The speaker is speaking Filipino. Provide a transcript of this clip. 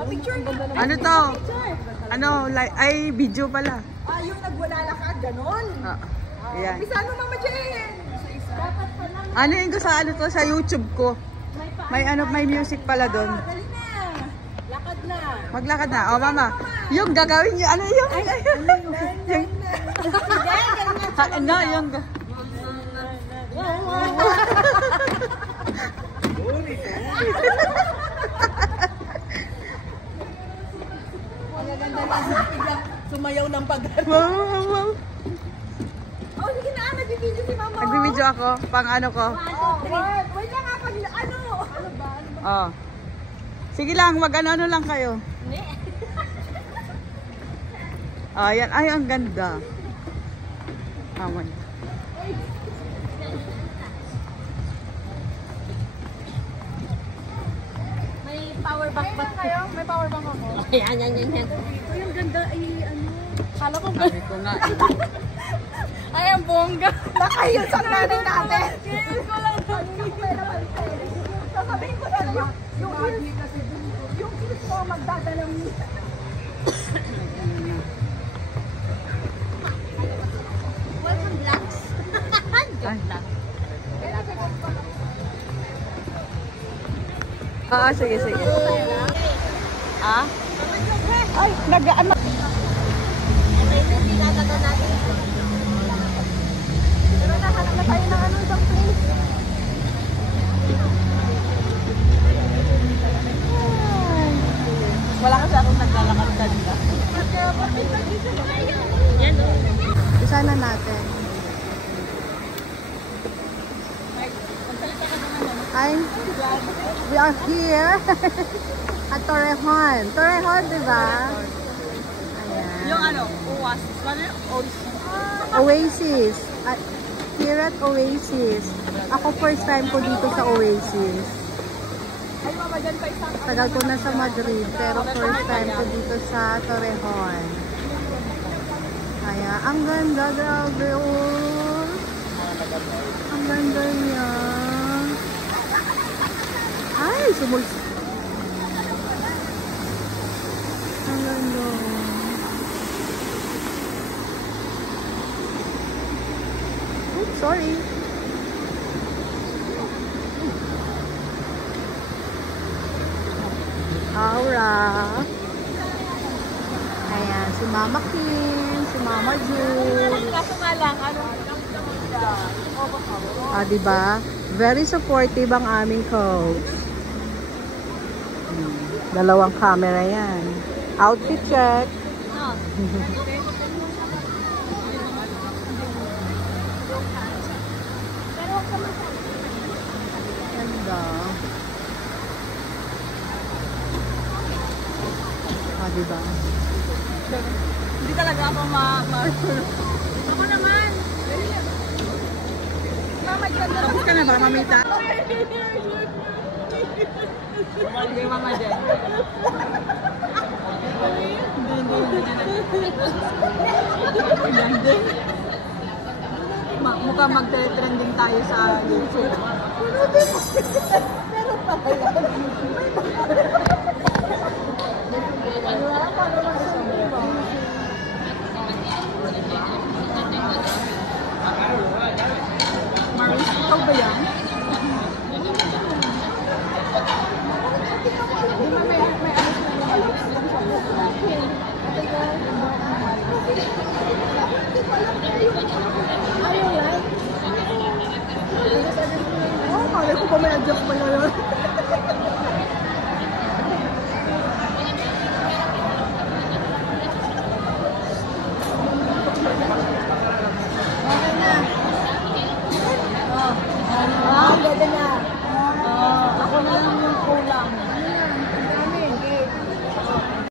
Ano to? Ano, like, ay, video pala. Ah, yung nagwala ka, ganon. Ayan. Bisa ano, Mama Jen? Dapat pa lang. Ano yung sa ano to, sa YouTube ko. May ano, may music pala doon. Dali na. Lakad na. Maglakad na. O, Mama. Yung gagawin niyo, ano yung? Yung, ano, yung, Sumayaw ng pag-ano. wow. Oh, sige na, nag-video si Mama. Nag-video ako, pang ano ko. Wait lang nga, pag ano? Ano ba? Oh. Sige lang, mag-ano lang kayo. Ayan, ay, ang ganda. Aman. May power bank ba kayo? May power bank ako. Yan. Uy, ang ganda ay ano. Kala ko ba? Sabi ko nga eh. Ay, ang bongga. Nakayos ang nanay natin. Yes, ko lang. Sasabihin ko na lang yung kiss mo magdadalang welcome blacks. Ay. Sige. Ay, nag-ano. Pero nahanap na tayo ng ano, isang place. Wala kasi akong naglalakad kanina. Yan o. Isa na natin. Ay, we are here at Torrejon. Torrejon, di ba? Ayan. Yung ano, Oasis. Here at Oasis. Ako first time ko dito sa Oasis. ay Mama dyan pa isang Tagal ko na sa Madrid, pero first time ko dito sa Torrejon. Kaya, ang ganda, grabe, oh. Ang ganda niya. Ay, ang ganda. Oops, sorry. Aura. Ayan, si Mama Kim, si Mama June. kaso nga lang, ano, Diba? Very supportive ang aming coach. Dalawang camera yan. Outfit check. Ganda. Diba? hindi talaga ako ako naman. Mama, ganda. Tapos ka na ba, mamita? Sige, Mama Jen. Hindi. Mukhang mag-trending tayo sa YouTube. Meron pa ba yan? Ikaw ba yan? Oh, kala ko pa may adjust pa yun.